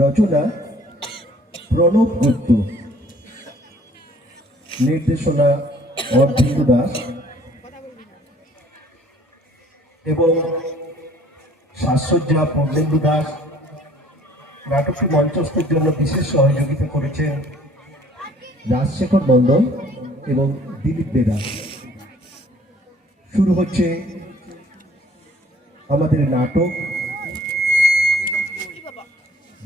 রচনা প্রণব গুপ্ত। নির্দেশনা অর্ধেন্দু দাস। এবং সাজসজ্জা পূর্ণেন্দু দাস। নাটকটি মঞ্চস্থের জন্য বিশেষ সহযোগিতা করেছেন রাজশেখর মন্ডল এবং দিলীপ বেদা। শুরু হচ্ছে আমাদের নাটক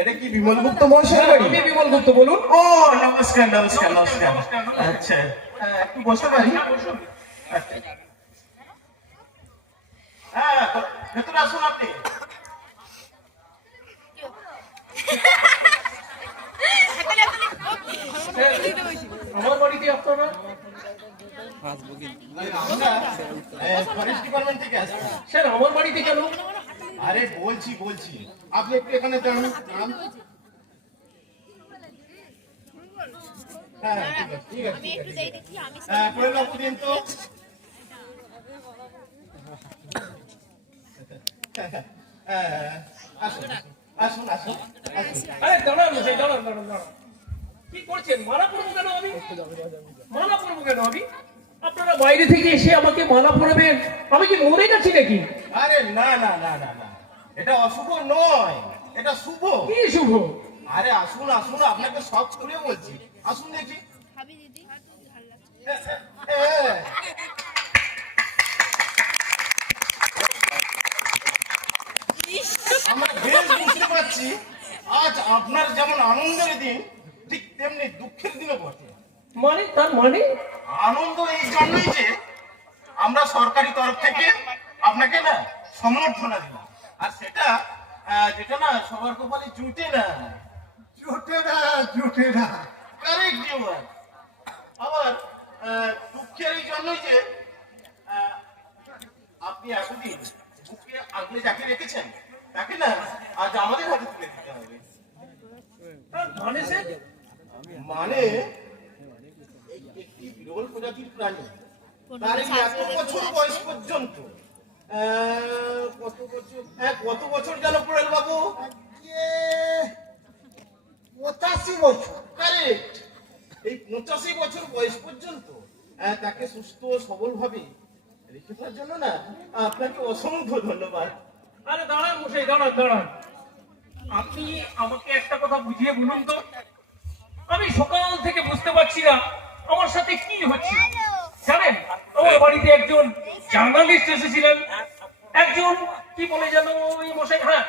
এটা কি বিমল গুপ্ত মহাশয়ের বাড়ি? আমি বিমল গুপ্ত বলুন। ও নমস্কার নমস্কার নমস্কার। আচ্ছা। হ্যাঁ, একটু বসতে পারি হ্যাঁ। হ্যাঁ ভেতরে আসুন আপনি। হ্যাঁ, আমার আপনারা? ফরেস্ট ডিপার্টমেন্ট থেকে আসছি। স্যার আমার বাড়িতে কেন? আরে বলছি বলছি। আপনি একটু এখানে দাঁড়ান দাঁড়ান। হ্যাঁ ঠিক আছে ঠিক আছে আসুন আসুন আসুন আসুন। আরে দাঁড়ান দাঁড়ান দাঁড়ান দাঁড়ান কি করছেন? কেন আমি? কেন আমি? আপনারা বাইরে থেকে এসে আমাকে মালা পরাবেন? আমি কি মরে গেছি নাকি? আরে না না না না। এটা অশুভ নয় এটা শুভ। কি শুভ? আরে আসুন আসুন আপনাকে সব খুলে বলছি। আসুন দেখি। হ্যাঁ। আমরা বেশ বুঝতে পারছি আজ আপনার যেমন আনন্দের দিন ঠিক তেমনি দুঃখের দিনও বটে। মানে? তার মানে? আনন্দ এই জন্যই যে আমরা সরকারি তরফ থেকে আপনাকে না সম্বর্ধনা দিলাম। আর সেটা যেটা না সবার কপালে জুটে না। জুটে না জুটে না। কারেক্ট জীবন আবার দুঃখের এই জন্যই যে আপনি এতদিন বুকে আগলে যাকে রেখেছেন তাকে না আজ আমাদের হাতে তুলে দিতে হবে। মানে স্যার মানে একটি বিরল প্রজাতির প্রাণী। তার এত বছর বয়স পর্যন্ত। কত বছর হ্যাঁ কত বছর গেল পোড়েল বাবু? পঁচাশি বছর। কারেক্ট এই পঁচাশি বছর বয়স পর্যন্ত তাকে সুস্থ সবল ভাবে রেখে দেওয়ার জন্য না আপনাকে অসংখ্য ধন্যবাদ। আরে দাঁড়ান মশাই দাঁড়ান দাঁড়ান। আপনি আমাকে একটা কথা বুঝিয়ে বলুন তো? আমি সকাল থেকে বুঝতে পারছি না আমার সাথে কি হচ্ছে? জানেন, আমার বাড়িতে একজন জার্নালিস্ট এসেছিলেন। একজন, কি বলে যেন ওই মশাই হ্যাঁ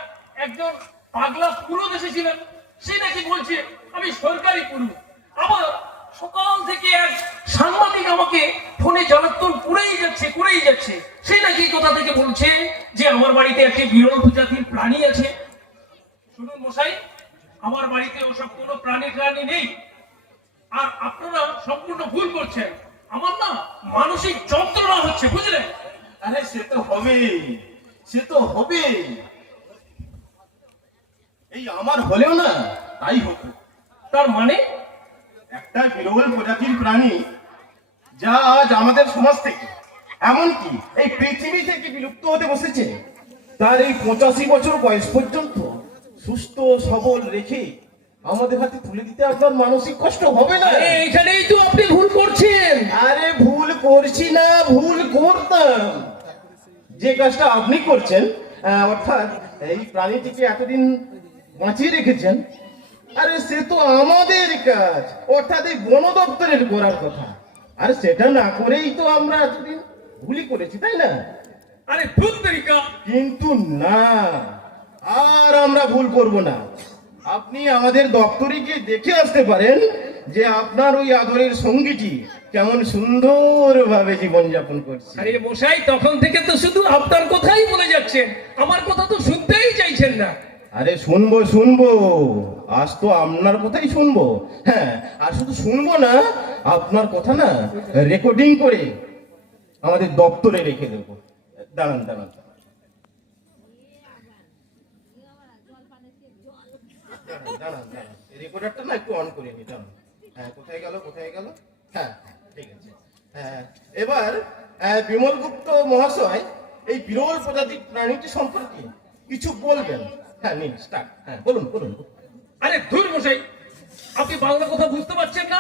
একজন পাগলা পুরুষ এসেছিলেন। সে নাকি বলছে, আমি সরকারি পুরুষ। আবার সকাল থেকে এক সাংবাদিক আমাকে ফোনে জ্বালাতন করেই যাচ্ছে করেই যাচ্ছে। সে নাকি কোথা থেকে বলছে যে, আমার বাড়িতে একটি বিরল প্রজাতির প্রাণী আছে। শুনুন মশাই, আমার বাড়িতে ওসব কোনো প্রাণী প্রাণী নেই। আর আপনারা সম্পূর্ণ ভুল করছেন। আমার না মানসিক যন্ত্রণা হচ্ছে বুঝলেন আরে সে তো হবে সে তো হবে এই আমার হলেও না তাই হতো। তার মানে? একটা বিরল প্রজাতির প্রাণী যা আজ আমাদের সমাজ থেকে, এমনকি এই পৃথিবী থেকে বিলুপ্ত হতে বসেছে, তার এই পঁচাশি বছর বয়স পর্যন্ত সুস্থ, সবল রেখে আমাদের হাতে তুলে দিতে আপনার মানসিক কষ্ট হবে না। এখানেই তো আপনি ভুল করছেন। আরে ভুল করছি না ভুল করতাম। যে কাজটা আপনি করছেন অর্থাৎ এই প্রাণীটিকে এতদিন বাঁচিয়ে রেখেছেন আরে সে তো আমাদের কাজ। অর্থাৎ এই বন দপ্তরের করার কথা। আর সেটা না করেই তো আমরা এতদিন ভুলই করেছি তাই না? আরে ভুল তরিকা। কিন্তু না আর আমরা ভুল করব না। আপনি আমাদের দপ্তরে গিয়ে দেখে আসতে পারেন যে আপনার ওই আদরের সঙ্গীটি কেমন সুন্দরভাবে জীবনযাপন করছে। আরে মশাই তখন থেকে তো শুধু আপনার কথাই বলে যাচ্ছেন। আমার কথা তো শুনতেই চাইছেন না। আরে শুনব শুনব। আজ তো আপনার কথাই শুনব। হ্যাঁ আর শুধু শুনব না আপনার কথা না রেকর্ডিং করে আমাদের দপ্তরে রেখে দেবো। দাঁড়ান দাঁড়ান। দাঁড়ান। দাঁড়ান, রেকর্ডারটা না একটু অন করে নি দাঁড়ান হ্যাঁ কোথায় গেল কোথায় গেল? হ্যাঁ হ্যাঁ, ঠিক আছে। হ্যাঁ এবার বিমল গুপ্ত মহাশয় এই বিরল প্রজাতির প্রাণীটি সম্পর্কে কিছু বলবেন? হ্যাঁ নিন স্টার্ট হ্যাঁ বলুন বলুন। আরে ধুর মশাই আপনি বাংলা কথা বুঝতে পারছেন না?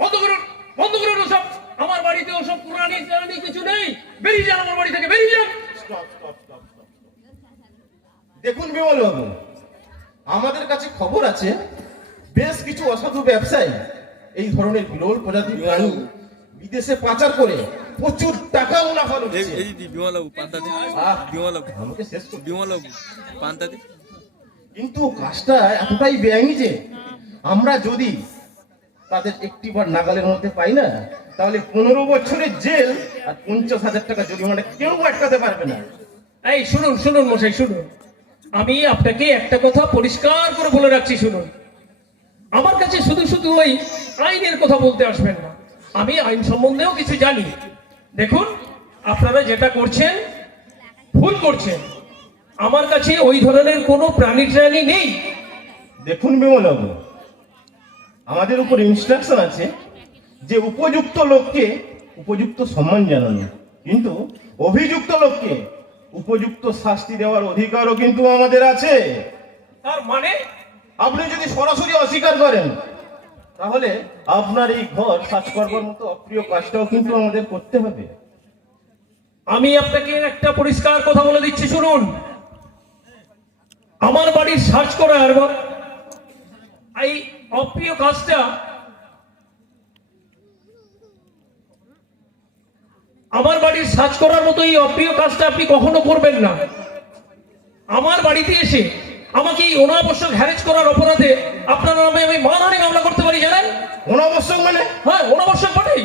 বন্ধ করুন বন্ধ করুন ওসব। আমার বাড়িতে ওসব পুরানি টানি কিছু নেই। বেরিয়ে যান আমার বাড়ি থেকে বেরিয়ে যান। স্টপ স্টপ স্টপ স্টপ দেখুন বিমল বাবু আমাদের কাছে খবর আছে বেশ কিছু অসাধু ব্যবসায়ী এই ধরনের বিরল প্রজাতির প্রাণী বিদেশে পাচার করে প্রচুর টাকা মুনাফা লুটছে। কিন্তু কাজটা এতটাই বেআইনি যে আমরা যদি তাদের একটিবার নাগালের মধ্যে পাই না তাহলে পনেরো বছরের জেল আর পঞ্চাশ হাজার টাকা জরিমানা কেউ আটকাতে পারবে না। এই শুনুন শুনুন মশাই শুনুন। আমি আপনাকে একটা কথা পরিষ্কার করে বলে রাখছি, শুনুন। আমার কাছে শুধু শুধু ওই আইনের কথা বলতে আসবেন না। আমি আইন সম্বন্ধেও কিছু জানি। দেখুন, আপনারা যেটা করছেন, ভুল করছেন। আমার কাছে ওই ধরনের কোনো প্রাণী ট্রাণী নেই। দেখুন বিমলবাবু, আমাদের উপর ইনস্ট্রাকশন আছে যে উপযুক্ত লোককে উপযুক্ত সম্মান জানানো। কিন্তু অভিযুক্ত লোককে উপযুক্ত শাস্তি দেওয়ার অধিকারও কিন্তু আমাদের আছে। তার মানে? আপনি যদি সরাসরি অস্বীকার করেন তাহলে আপনার এই ঘর সার্চ করবার মতো অপ্রিয় কাজটাও কিন্তু আমাদের করতে হবে। আমি আপনাকে একটা পরিষ্কার কথা বলে দিচ্ছি শুনুন। আমার বাড়ির সার্চ করার এই অপ্রিয় কাজটা আমার বাড়ির সার্চ করার মতো এই অপ্রিয় কাজটা আপনি কখনো করবেন না। আমার বাড়িতে এসে আমাকে এই অনাবশ্যক হ্যারেজ করার অপরাধে আপনার নামে আমি মানহানি মামলা করতে পারি জানেন? অনাবশ্যক মানে? হ্যাঁ অনাবশ্যক বটেই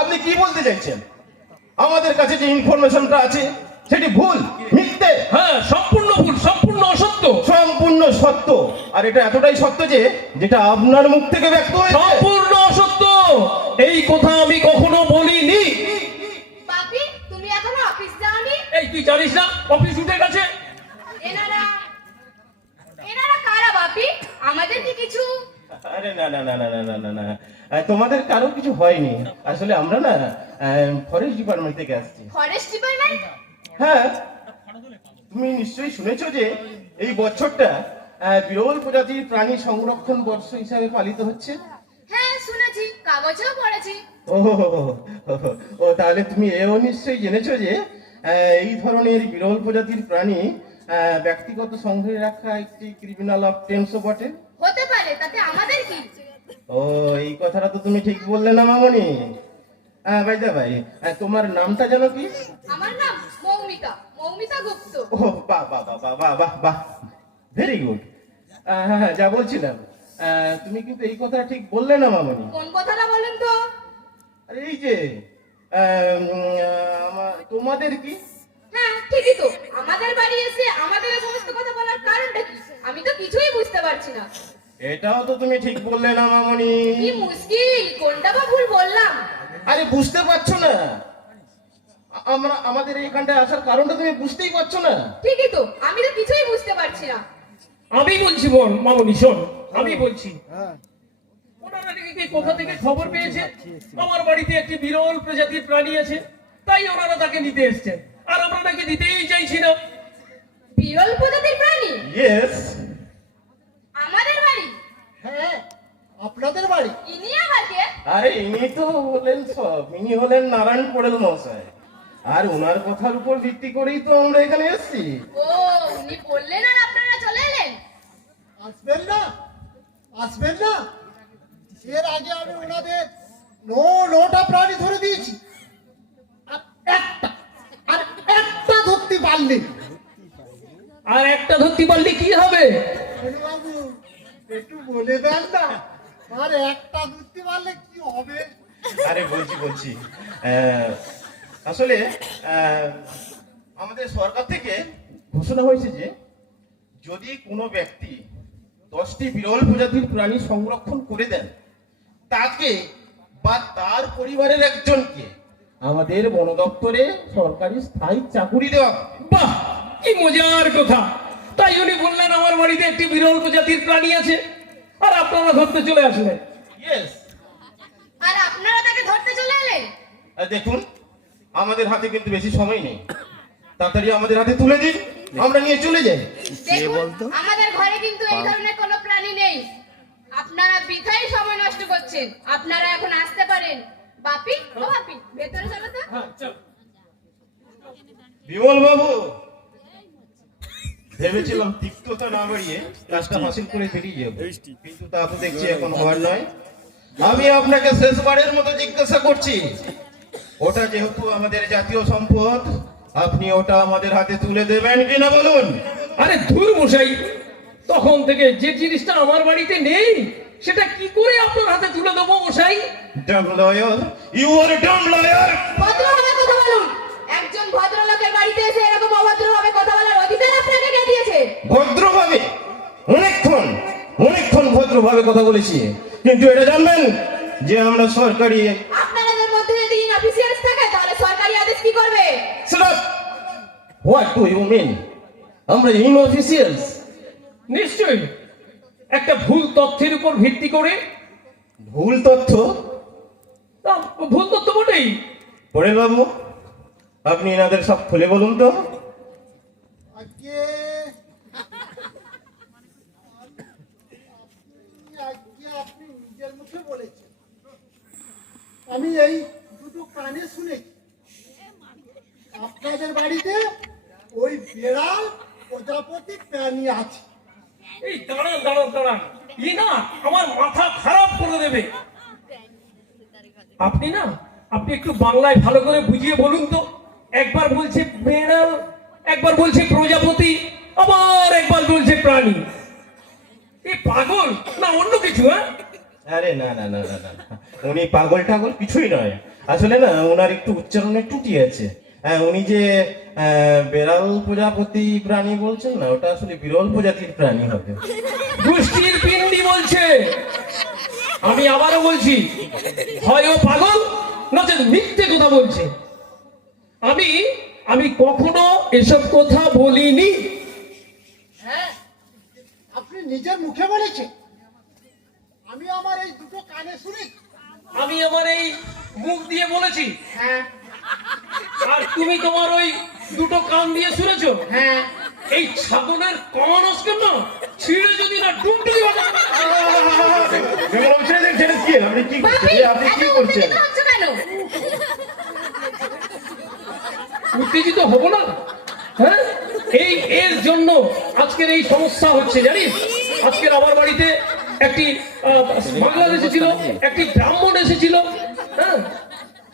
আপনি কি বলতে চাইছেন? আমাদের কাছে যে ইনফরমেশনটা আছে সেটি ভুল মিথ্যে। হ্যাঁ সম্পূর্ণ ভুল সম্পূর্ণ অসত্য। সম্পূর্ণ সত্য। আর এটা এতটাই সত্য যে যেটা আপনার মুখ থেকে ব্যক্ত হয়েছে। সম্পূর্ণ অসত্য। এই কথা আমি কখনো বলিনি বাপি তুমি এখনও অফিস যাওনি এই তুই জানিস না অফিস উঠে গেছে। এনারা এনারা কারা বাপি? আমাদের কি কিছু? আরে না না না না না না না না। তোমাদের কারও কিছু হয়নি। আসলে আমরা না ফরেস্ট ডিপার্টমেন্ট থেকে আসছি। ফরেস্ট ডিপার্টমেন্ট হ্যাঁ। তুমি নিশ্চয়ই শুনেছো যে এই বছরটা বিরল প্রজাতির প্রাণী সংরক্ষণ বর্ষ হিসাবে পালিত হচ্ছে? হ্যাঁ শুনেছি। কাগজেও পড়েছি। ও হো হো হো হো। ও তাহলে তুমি এও নিশ্চয়ই জেনেছো যে এই ধরনের বিরল প্রজাতির প্রাণী ব্যক্তিগত সংগ্রহে রাখা একটি ক্রিমিনাল অফ টেন্সও বটে। হতে পারে তাতে আমাদের কি? ও এই কথাটা তো তুমি ঠিক বললে না মামনি। হ্যাঁ ভাই দা ভাই আহ, তোমার নামটা জানো কি? আমার নাম মৌমিতা মৌমিতা গুপ্ত। ও বাহ বাহ বাহ বাহ বাহ বাহ বাহ ভেরি গুড হ্যাঁ হ্যাঁ যা বলছিলাম। তুমি কিন্তু এই কথা ঠিক বললে না মামনি। কোন কথাটা বলেন তো? আরে এই যে তোমাদের কি? হ্যাঁ ঠিকই তো। আমাদের বাড়ি এসে আমাদের সমস্ত কথা বলার কারণটা কি? আমি তো কিছুই বুঝতে পারছি না। এটাও তো তুমি ঠিক বললে না মামনি। কি মুশকিল? কোনটা বা ভুল বললাম? আরে বুঝতে পারছ না। আমরা আমাদের এইখানটায় আসার কারণটা তুমি বুঝতেই পারছ না। ঠিকই তো। আমি তো কিছুই বুঝতে পারছি না। আমি বলছি বোন মামনি শোন। আমি বলছি ওনারা নাকি কি কোথা থেকে খবর পেয়েছে? আমার বাড়িতে একটি বিরল প্রজাতির প্রাণী আছে তাই ওনারা তাকে নিতে এসছেন। আর আমরা নাকি দিতেই চাইছি না। বিরল প্রজাতির প্রাণী? ইয়েস আমাদের বাড়ি? হ্যাঁ আপনাদের বাড়ি? ইনি আবার কে আরে ইনি তো হলেন সব। ইনি হলেন নারায়ণ পড়েল মশাই আর ওনার কথার উপর ভিত্তি করেই তো আমরা এখানে এসেছি। ও উনি বললেন আর আপনারা চলে এলেন? আসবেন না? আসবেন না? এর আগে আমি ওনাদের নো নোটা প্রাণী ধরে দিয়েছি। আর একটা আর একটা ধরতে পারলি। আর একটা ধরতে পারলে কি হবে? বাবু একটু বলে দেন না। আর একটা ধরতে পারলে কি হবে? আরে বলছি বলছি। আহ, আসলে আমাদের সরকার থেকে ঘোষণা হয়েছে যে যদি কোনো ব্যক্তি দশটি বিরল প্রজাতির প্রাণী সংরক্ষণ করে দেন তাকে বা তার পরিবারের একজনকে আমাদের বন দপ্তরে সরকারি স্থায়ী চাকুরি দেওয়া। বাহ কি মজার কথা। তাই উনি বললেন আমার বাড়িতে একটি বিরল প্রজাতির প্রাণী আছে। আর আপনারা ধরতে চলে আসলেন। Yes, আর আপনারা তাকে ধরতে চলে এলেন? আর দেখুন আমাদের হাতে কিন্তু বেশি সময় নেই। তাড়াতাড়ি আমাদের হাতে তুলে দিন আমরা নিয়ে চলে যাই। দেখুন আমাদের ঘরে কিন্তু এই ধরনের কোনো প্রাণী নেই। আপনারা বৃথাই সময় নষ্ট করছেন। আপনারা এখন আসতে পারেন। বাপি ও বাপি ভেতরে চলো তো। হ্যাঁ চল। বিমল বাবু ভেবেছিলাম তিক্ততা না বাড়িয়ে কাজটা হাসিল করে বেরিয়ে যাব। কিন্তু তা তো দেখছি এখন হওয়ার নয়। আমি আপনাকে শেষবারের মতো জিজ্ঞাসা করছি ওটা যেহেতু আমাদের জাতীয় সম্পদ আপনি ওটা আমাদের হাতে তুলে দেবেন কিনা বলুন? আরে ধুর মশাই তখন থেকে যে জিনিসটা আমার বাড়িতে নেই সেটা কি করে আপনার হাতে তুলে দেবো মশাই? Dam lawyer you R Dam lawyer ভদ্রভাবে কথা বলুন। একজন ভদ্রলোকের বাড়িতে এসে এরকম অভদ্রভাবে কথা বলার অধিকার আপনাকে কে দিয়েছে? ভদ্রভাবে অনেকক্ষণ অনেকক্ষণ ভদ্রভাবে কথা বলেছি। কিন্তু এটা জানবেন যে আমরা সরকারি আপনাদের মধ্যে যদি ইনঅফিসিয়ালস থাকে তাহলে সরকারি আদেশ কি করবে? হোয়াট ডু ইউ মিন আমরা ইনঅফিসিয়ালস নিশ্চয়ই। একটা ভুল তথ্যের উপর ভিত্তি করে। ভুল তথ্য? তা ভুল তথ্য বটেই। পরের বাবু আপনি এনাদের সব খুলে বলুন তো। আজকে আজকে আপনি বলেছেন। আমি এই দুটো কানে শুনেছি। আপনাদের বাড়িতে ওই বেড়াল প্রজাপতি প্রাণী আছে। এই দাঁড়ান দাঁড়ান দাঁড়ান ই না, আমার মাথা খারাপ করে দেবে। আপনি না, আপনি একটু বাংলায় ভালো করে বুঝিয়ে বলুন তো। একবার বলছে বেড়াল একবার বলছে প্রজাপতি, আবার একবার বলছে প্রাণী। এ পাগল? না, অন্য কিছু হ্যাঁ? আরে না না না না উনি পাগল টাগল কিছুই নয়। আসলে না ওনার একটু উচ্চারণে টুটি আছে। হ্যাঁ উনি যে বেড়াল প্রজাপতি প্রাণী বলছেন না ওটা আসলে বিরল প্রজাতির প্রাণী হবে। দুষ্টির পিন্ডি বলছে। আমি আবারও বলছি হয় ও পাগল নচেত মিথ্যে কথা বলছে। আমি আমি কখনো এসব কথা বলিনি। হ্যাঁ আপনি নিজের মুখে বলেছেন। আমি আমার এই দুটো কানে শুনেছি আমি আমার এই মুখ দিয়ে বলেছি। হ্যাঁ। আর তুমি তোমার ওই দুটো কান দিয়ে শুনেছো? হ্যাঁ। এই ছাগলের কমানস কেন ছিঁড়ে যদি না টুমটুলি বাজা ছেড়ে দিন, ছেড়ে দিন। আপনি কি আপনি কি করছেন? উত্তেজিত হব না? হ্যাঁ? এই এর জন্য আজকের এই সমস্যা হচ্ছে জানিস? আজকের আমার বাড়িতে একটি আহ, বাংলার এসেছিল একটি ব্রাহ্মণ এসেছিল হ্যাঁ?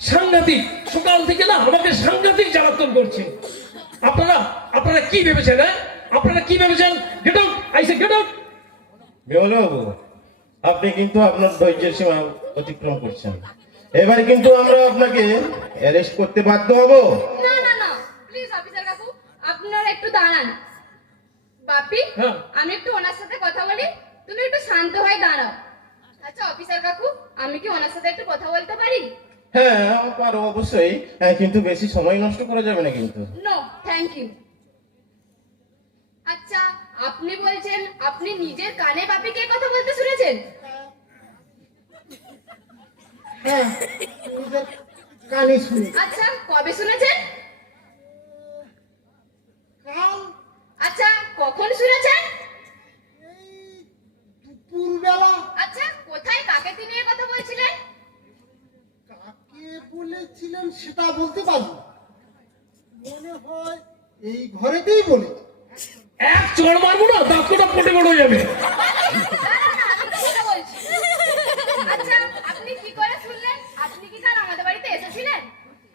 সাংঘাতিক। সকাল থেকে না আমাকে সাংঘাতিক জ্বালাতন করছে। আপনারা আপনারা কি ভেবেছেন হ্যাঁ? আপনারা কি ভেবেছেন? গেট আউট আইসে গেট আউট আপনি কিন্তু আপনার ধৈর্যের সীমা অতিক্রম করছেন। এবারে কিন্তু আমরা আপনাকে অ্যারেস্ট করতে বাধ্য হব। না না না। প্লিজ অফিসার কাকু আপনারা একটু দাঁড়ান। বাপি হ্যাঁ। আমি একটু ওনার সাথে কথা বলি। তুমি একটু শান্ত হয়ে দাঁড়াও। আচ্ছা অফিসার কাকু আমি কি ওনার সাথে একটু কথা বলতে পারি? হ্যাঁ পারো অবশ্যই। হ্যাঁ, কিন্তু বেশি সময় নষ্ট করা যাবে না কিন্তু। নো থ্যাংক ইউ আচ্ছা আপনি বলছেন আপনি নিজের কানে বাপিকে কথা বলতে শুনেছেন? হ্যাঁ নিজের কানে শুনে। আচ্ছা কবে শুনেছেন? আচ্ছা কখন শুনেছেন এই দুপুরবেলা আচ্ছা কোথায় কাকে তিনি এ কথা বলছিলেন কাকে বলেছিলেন সেটা বলতে পারব। মনে হয় এই ঘরেতেই বলি। এক চড় মারবো না দাঁতটা পটে বড় হয়ে যাবে। আচ্ছা আপনি কি করে শুনলেন? আপনি কি কাল আমাদের বাড়িতে এসেছিলেন?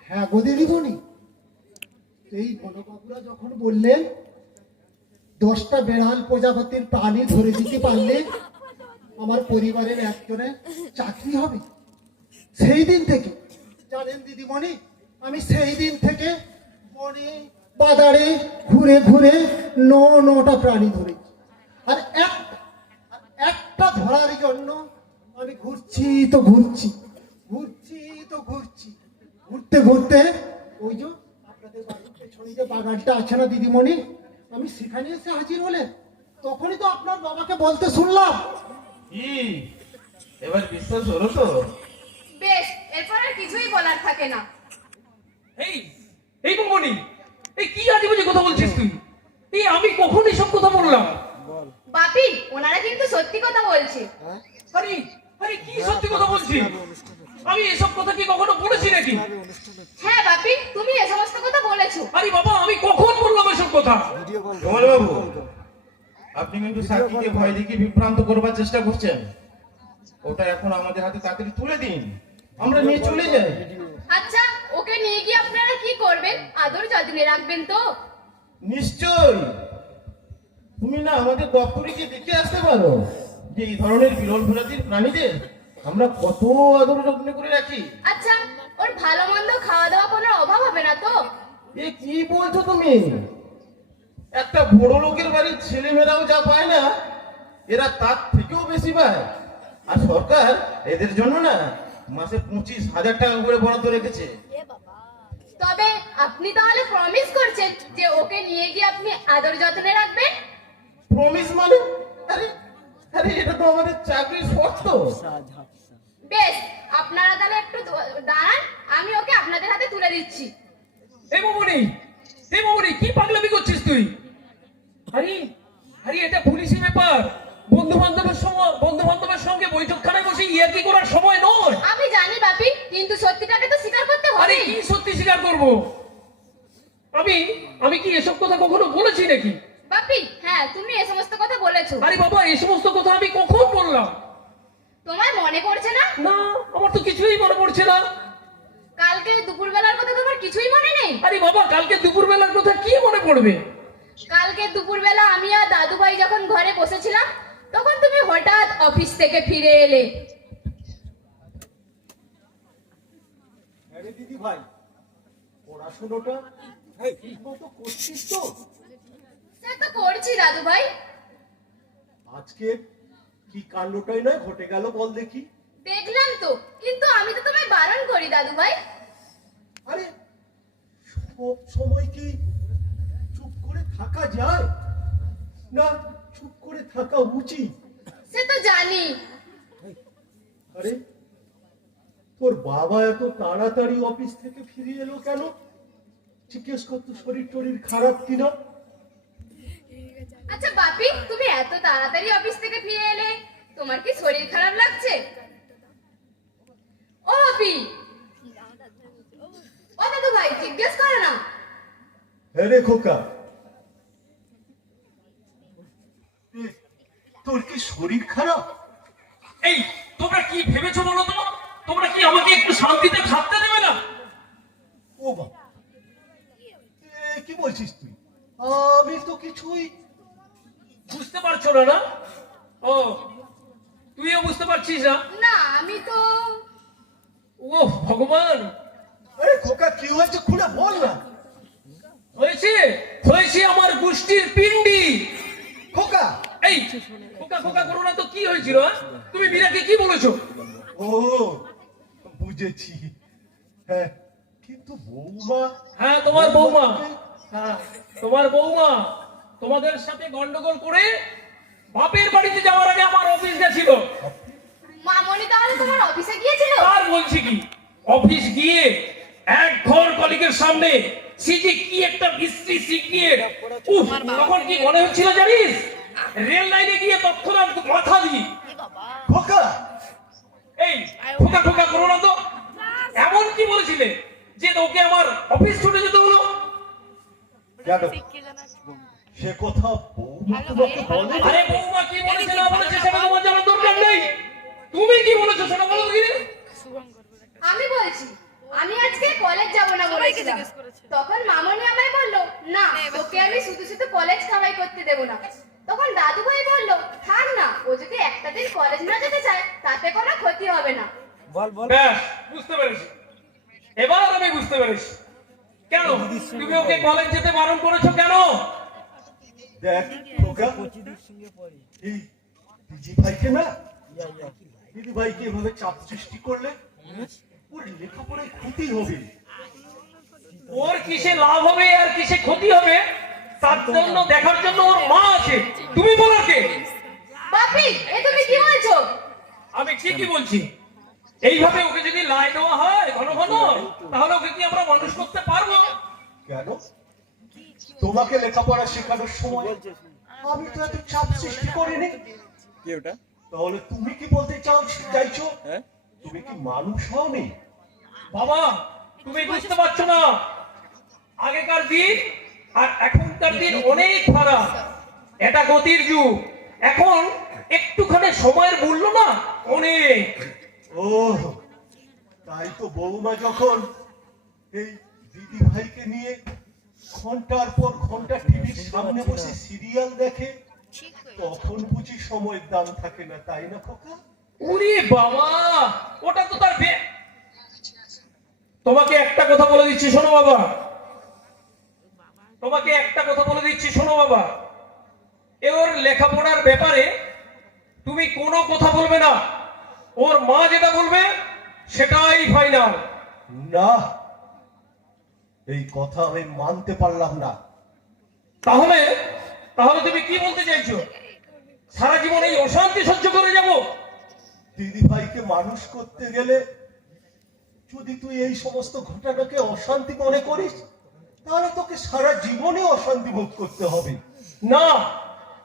হ্যাঁ বোধে দিবনি। এই বনবাবুরা যখন বললেন দশটা বেড়াল প্রজাপতির প্রাণী ধরে দিতে পারলে আমার পরিবারের একজনের চাকরি হবে। সেই দিন থেকে জানেন দিদিমণি, আমি সেই দিন থেকে বনে, বাজারে ঘুরে ঘুরে ন নটা প্রাণী ধরেছি। আর এক, একটা ধরার জন্য আমি ঘুরছি তো ঘুরছি ঘুরছি তো ঘুরছি। ঘুরতে ঘুরতে ওই যে আপনাদের বাড়ির পেছনে যে বাগানটা আছে না দিদিমণি, আমি সেখানে এসে হাজির হলেন। তখনই তো আপনার বাবাকে বলতে শুনলাম। এবার বিশ্বাস হলো তো? বেশ এরপর আর কিছুই বলার থাকে না। এই এই মনি এই কি আজে বাজে কথা বলছিস তুই? এই আমি কখন এসব কথা বললাম? বাপি ওনারা কিন্তু সত্যি কথা বলছে। আরে আরে কি সত্যি কথা বলছিস? আমি এসব কথা কি কখনো বলেছি নাকি? হ্যাঁ বাপি তুমি এ সমস্ত কথা বলেছ। আরে বাবা আমি কখন বললাম এসব কথা? কমল বাবু আপনি কিন্তু সাক্ষীকে ভয় দেখিয়ে বিভ্রান্ত করবার চেষ্টা করছেন। ওটা এখন আমাদের হাতে তাড়াতাড়ি তুলে দিন। আমরা নিয়ে চলে যাই। আচ্ছা ওকে নিয়ে গিয়ে আপনারা কি করবেন? আদর যত্নে রাখবেন তো। নিশ্চয় তুমি না আমাদের দপ্তরে গিয়ে দেখে আসতে পারো যে এই ধরনের বিরল প্রজাতির প্রাণীদের আমরা কত আদর যত্ন করে রাখি। আচ্ছা ওর ভালো মন্দ খাওয়া দাওয়া কোনো অভাব হবে না তো? এ কি বলছো তুমি? একটা বড় লোকের বাড়ির ছেলেমেয়েরাও যা পায় না এরা তার থেকেও বেশি পায়। আর সরকার এদের জন্য না মাসে পঁচিশ হাজার টাকা করে বরাদ্দ রেখেছে। তবে আপনি তাহলে প্রমিস করছেন যে ওকে নিয়ে গিয়ে আপনি আদর যত্নে রাখবেন? প্রমিস মানে? আরে আরে এটা তো আমাদের চাকরির শর্ত। বেশ আপনারা তাহলে একটু দাঁড়ান আমি ওকে আপনাদের হাতে তুলে দিচ্ছি। এই মনি এই মনি কি পাগলামি করছিস তুই? আরে আরে এটা পুলিশি ব্যাপার। বন্ধু বান্ধবের সময় বন্ধু বান্ধবের সঙ্গে বৈঠকখানায় বসে ইয়ার্কি করার সময় নয়? আমি জানি বাপি কিন্তু সত্যিটাকে তো স্বীকার করতে আরে কি সত্যি স্বীকার করব? আমি আমি কি এসব কথা কখনো বলেছি নাকি? বাপি হ্যাঁ তুমি এ সমস্ত কথা বলেছ। আরে বাবা এই সমস্ত কথা আমি কখন বললাম? তোমার মনে পড়ছে না? না আমার তো কিছুই মনে পড়ছে না। কালকে দুপুরবেলার কথা তোমার কিছুই মনে নেই? আরে বাবা কালকে দুপুরবেলার কথা কি মনে পড়বে? কালকে দুপুরবেলা আমি আর দাদু ভাই যখন ঘরে বসেছিলাম তখন তুমি হঠাৎ অফিস থেকে ফিরে এলে। দিদি ভাই পড়াশোনাটা ঠিক করছিস তো? সে তো করছি দাদু ভাই। আজকে কি কাণ্ডটাই নয় ঘটে গেল বল দেখি। দেখলাম তো কিন্তু আমি তো তোমায় বারণ করি দাদু ভাই। আরে সব সময় কি চুপ করে থাকা যায়? না চুপ করে থাকা উচিত। সে তো জানি। আরে তোর বাবা এত তাড়াতাড়ি অফিস থেকে ফিরে এলো কেন? জিজ্ঞেস করতো শরীর টরীর খারাপ কিনা। আচ্ছা বাপি তুমি এত তাড়াতাড়ি অফিস থেকে ফিরে এলে তোমার কি শরীর খারাপ লাগছে? ও বাপি! ও দাদু ভাই জিজ্ঞেস করো না। হ্যাঁ রে খোকা এ, তোর কি শরীর খারাপ? এই তোমরা কি ভেবেছো বলো তো? তোমরা কি আমাকে একটু শান্তিতে থাকতে দেবে না? ও বাবা। কি বলছিস তুই? আমি তো কিছুই বুঝতে পারছ না না? ও তুইও বুঝতে পারছিস না? না আমি তো ও ভগবান। আরে খোকা কি হয়েছে? খুলে বল না। হয়েছে? হয়েছে আমার গোষ্ঠীর পিণ্ডি। খোকা এই খোকা খোকা করো না তো কি হয়েছিল হ্যাঁ? তুমি মীরাকে কি বলেছ? ও বুঝেছি। হ্যাঁ কিন্তু বৌমা হ্যাঁ তোমার বৌমা। হ্যাঁ। তোমার বৌমা তোমাদের সাথে গন্ডগোল করে বাপের বাড়িতে যাওয়ার আগে আমার অফিস গেছিল। মামনি তাহলে তোমার অফিসে গিয়েছিল? আর বলছি কি অফিস গিয়ে এক ঘর কলিকের সামনে সে যে কি একটা বিশ্রী শিখিয়ে উফ তখন কি মনে হচ্ছিল জানিস? রেল লাইনে গিয়ে তৎক্ষণাৎ মাথা দিই। খোকা এই ঠোকা ঠোকা করো না তো। এমন কি বলেছিলে যে ওকে আমার অফিস ছুটে যেতে হলো? সে কথা আরে বৌমা কি বলেছে না বলেছে সেটা তোমার জানার দরকার নেই। তুমি কি বলেছ সেটা বলো দেখি আমি বলছি আমি আজকে কলেজ যাব না বলেছিলাম। তখন মামনি আমায় বলল না তোকে আমি শুধু শুধু কলেজ খাওয়াই করতে দেবো না। তখন দাদু ভাই বলল থাক না ও যদি একটা দিন কলেজ না যেতে চায় তাতে কোনো ক্ষতি হবে না। বল ব্যাস বুঝতে পেরেছি। কেন? তুমি ওকে কলেজ যেতে বারণ করেছ কেন? দেখ খোকা এই দিদি ভাইকে না দিদি ভাইকে এভাবে চাপ সৃষ্টি করলে ওর লেখাপড়ায় ক্ষতি হবে। ওর কিসে লাভ হবে আর কিসে ক্ষতি হবে? তার জন্য দেখার জন্য ওর মা আছে। তুমি বলো কে? বাপি এ তুমি কি বলছো? আমি ঠিকই বলছি। এইভাবে ওকে যদি লাই দেওয়া হয় ঘন ঘন তাহলে ওকে কি আমরা মানুষ করতে পারব? কেন? তোমাকে লেখাপড়া শেখানোর সময় আমি তো এত চাপ সৃষ্টি করিনি। কি ওটা? তাহলে তুমি কি বলতে চাও চাইছো? হ্যাঁ? তুমি কি মানুষ হওনি? বাবা তুমি বুঝতে পারছ না। আগেকার দিন আর এখনকার দিন অনেক ফারাক এটা গতির যুগ। এখন একটুখানি সময়ের মূল্য না অনেক। ও তাই তো বৌমা যখন এই দিদি ভাইকে নিয়ে ঘণ্টার পর ঘণ্টা টিভির সামনে বসে সিরিয়াল দেখে তখন বুঝি সময়ের দাম থাকে না তাই না খোকা? ওরে বাবা ওটা তো তার তোমাকে একটা কথা বলে দিচ্ছি শোনো বাবা। তোমাকে একটা কথা বলে দিচ্ছি শোনো বাবা। এ ওর লেখাপড়ার ব্যাপারে তুমি কোনো কথা বলবে না। ওর মা যেটা বলবে সেটাই ফাইনাল না এই কথা আমি মানতে পারলাম না। তাহলে তাহলে তুমি কি বলতে চাইছো? সারা জীবন এই অশান্তি সহ্য করে যাব? দিদি ভাইকে মানুষ করতে গেলে যদি তুই এই সমস্ত ঘটনাকে অশান্তি মনে করিস তাহলে তোকে সারা জীবনে অশান্তি ভোগ করতে হবে। না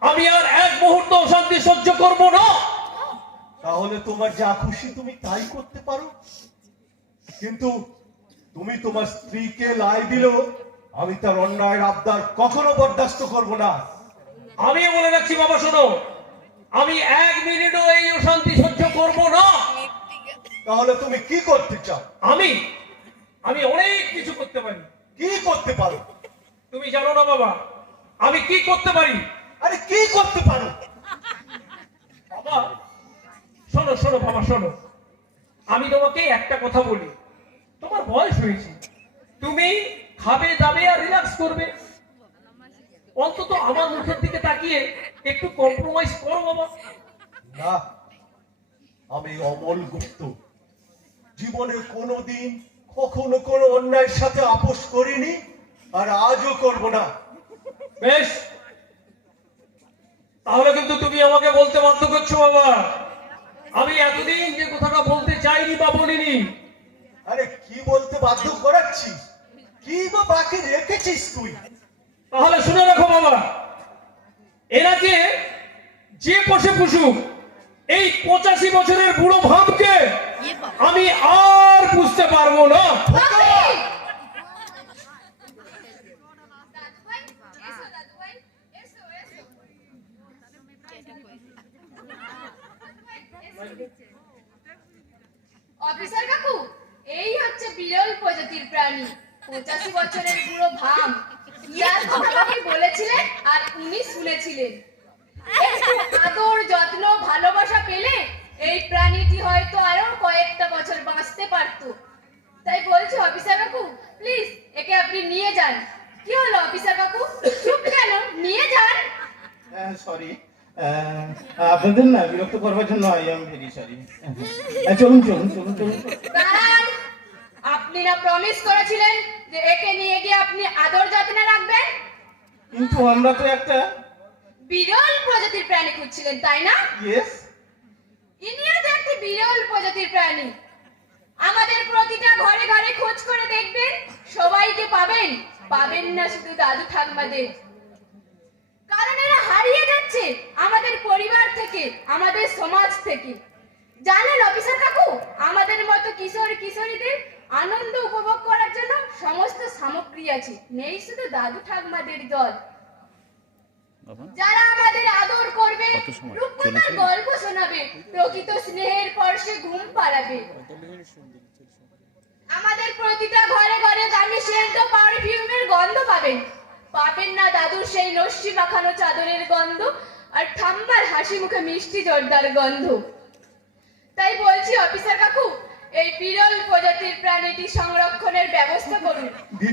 আমি আর এক মুহূর্ত অশান্তি সহ্য করব না। তাহলে তোমার যা খুশি তুমি তাই করতে পারো। কিন্তু তুমি তোমার স্ত্রীকে লাই দিলেও আমি তার অন্যায়ের আবদার কখনো বরদাস্ত করব না। আমি বলে রাখছি বাবা শোনো। আমি এক মিনিটও এই অশান্তি সহ্য করব না। তাহলে তুমি কি করতে চাও? আমি আমি অনেক কিছু করতে পারি। কি করতে পারো? তুমি জানো না বাবা আমি কি করতে পারি? আরে কি করতে পারো? বাবা শোনো শোনো বাবা শোনো। আমি তোমাকে একটা কথা বলি। তোমার বয়স হয়েছে। তুমি খাবে দাবে আর রিল্যাক্স করবে। অন্তত আমার মুখের দিকে তাকিয়ে একটু কম্প্রোমাইজ করো বাবা। না আমি অমল গুপ্ত। জীবনে কোনোদিন কখনো কোনো অন্যায়ের সাথে আপোষ করিনি আর আজও করব না। বেশ। তাহলে কিন্তু তুমি আমাকে বলতে বাধ্য করছ বাবা। আমি এতদিন যে কথাটা বলতে চাইনি বা বলিনি। আরে কি বলতে বাধ্য করাচ্ছিস কি বা বাকি রেখেছিস তুই? তাহলে শুনে রাখো বাবা। এনাকে যে পশে পুষুক এই পঁচাশি বছরের বুড়ো বুঝতে পারব না অফিসার কাকু এই হচ্ছে বিরল প্রজাতির প্রাণী। পঁচাশি বছরের বুড়ো ভাম। ইয়ার কথা আপনি বলেছিলেন আর উনি শুনেছিলেন? আদর যত্ন ভালোবাসা পেলে এই প্রাণীটি হয়তো আরও কয়েকটা বছর বাঁচতে পারতো। তাই বলছি অফিসার কাকু প্লিজ একে আপনি নিয়ে যান। কি হলো অফিসার কাকু চুপ কেন? নিয়ে যান। সরি আপনাদের না বিরক্ত করবার জন্য আই এম ভেরি সরি চলুন চলুন চলুন চলুন। আপনি না প্রমিস করেছিলেন যে একে নিয়ে গিয়ে আপনি আদর যত্নে রাখবেন? কিন্তু আমরা তো একটা বিরল প্রজাতির প্রাণী খুঁজছিলেন তাই না? ইয়েস ইনিও তো একটি বিরল প্রজাতির প্রাণী। আমাদের প্রতিটা ঘরে ঘরে খোঁজ করে দেখবেন সবাইকে পাবেন পাবেন না শুধু দাদু ঠাকমাদের। কারণ এরা হারিয়ে যাচ্ছে আমাদের পরিবার থেকে, আমাদের সমাজ থেকে। জানেন অফিসার কাকু, আমাদের মতো কিশোর কিশোরীদের আনন্দ উপভোগ করার জন্য সমস্ত সামগ্রী আছে। নেই শুধু দাদু ঠাকমাদের দল। যারা আমাদের আদর করবে রূপকথার গল্প শোনাবে প্রকৃত স্নেহের পরশে ঘুম পাড়াবে। আমাদের প্রতিটা ঘরে ঘরে দামি সেন্ট পারফিউমের গন্ধ পাবেন। পাবেন না দাদুর সেই লস্যি মাখানো চাদরের গন্ধ আর ঠাম্মার হাসি মুখে মিষ্টি জর্দার গন্ধ। তাই বলছি অফিসার কাকু এই বিরল প্রজাতির প্রাণীটি সংরক্ষণের ব্যবস্থা করুন।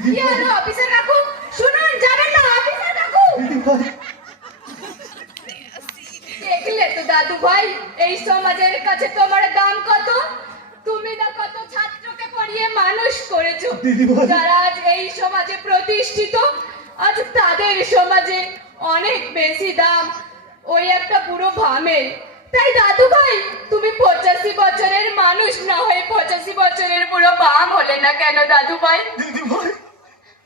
কি হলো অফিসার কাকু? শুনুন যাবেন না অফিসার কাকু! দেখলে তো দাদু ভাই এই সমাজের কাছে তোমার দাম কত? তুমি না কত ছাত্রকে পড়িয়ে মানুষ করেছ? যারা আজ এই সমাজে প্রতিষ্ঠিত আজ তাদের সমাজে অনেক বেশি দাম। ওই একটা পুরো ভামের। তাই দাদু ভাই তুমি পঁচাশি বছরের মানুষ না হয়ে পঁচাশি বছরের পুরো বাম হলে না কেন দাদু ভাই? দিদি ভাই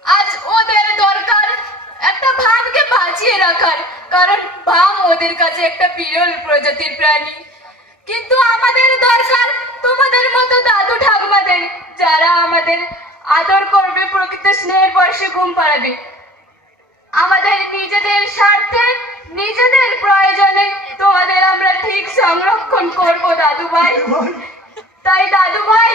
আজ ওদের দরকার একটা ভামকে বাঁচিয়ে রাখার কারণ ভাম ওদের কাছে একটা বিরল প্রজাতির প্রাণী। কিন্তু আমাদের দরকার তোমাদের মতো দাদু ঠাকুমাদের যারা আমাদের আদর করবে প্রকৃত স্নেহের বয়সে ঘুম পাড়াবে। আমাদের নিজেদের স্বার্থে নিজেদের প্রয়োজনে তোমাদের আমরা ঠিক সংরক্ষণ করব দাদু ভাই তাই দাদু ভাই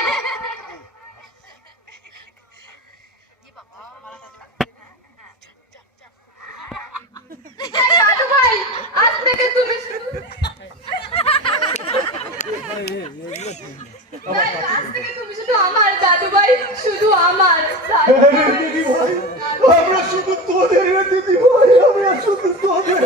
আমার দাদু শুধু আমার আমরা শুধু তোদের দিদি ভাই আমরা শুধু তোদের